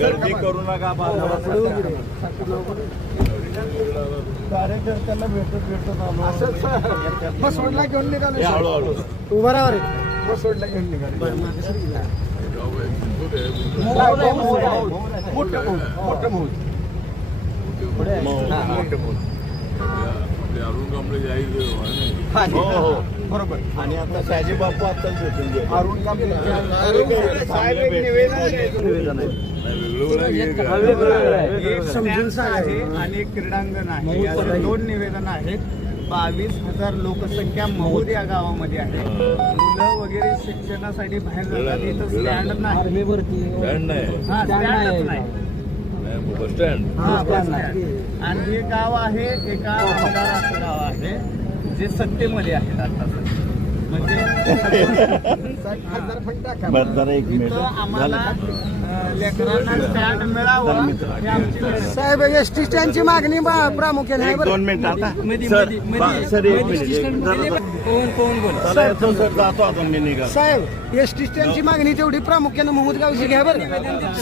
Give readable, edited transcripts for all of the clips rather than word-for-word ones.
गर्दी करू नका. कार्यकर्त्यांना भेटत बसवडला घेऊन निघाले. हळूहळू उभा राहा रे. बसवडला घेऊन निघाले. बरोबर. आणि आता शहाजी बापू आत्ताच भेटून गेले. अरुण कांबळे साहेब एक निवेदन आहे. समजून आहे आणि क्रीडांगण आहे. असे 2 निवेदन आहेत. 22,000 लोकसंख्या महूद या गावामध्ये आहे. मुलं वगैरे शिक्षणासाठी बाहेर जातात. इथं स्टँड नाही. आणि हे गाव आहे एका आमदाराचं गाव आहे जे सत्तेमध्ये आहेत आता. म्हणजे आम्हाला लेकरांना स्टँड मिळावं. साहेब एसटी स्टँडची मागणी प्रामुख्याने आहे. 2 मिनिट आता साहेब एसटी स्टँडची मागणी तेवढी प्रामुख्याने महमूद गावची घ्या बरं.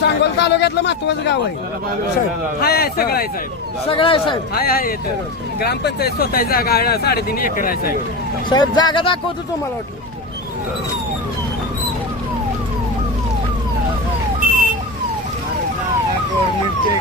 सांगोल तालुक्यातलं महत्वाचं गाव आहे साहेब. सगळं आहे साहेब. सगळं आहे साहेब. आहे ग्रामपंचायत स्वतःची जागा 3.5 एकर आहे साहेब. साहेब जागा दाखवतो तुम्हाला वाटतं. गव्हर्नमेंटचे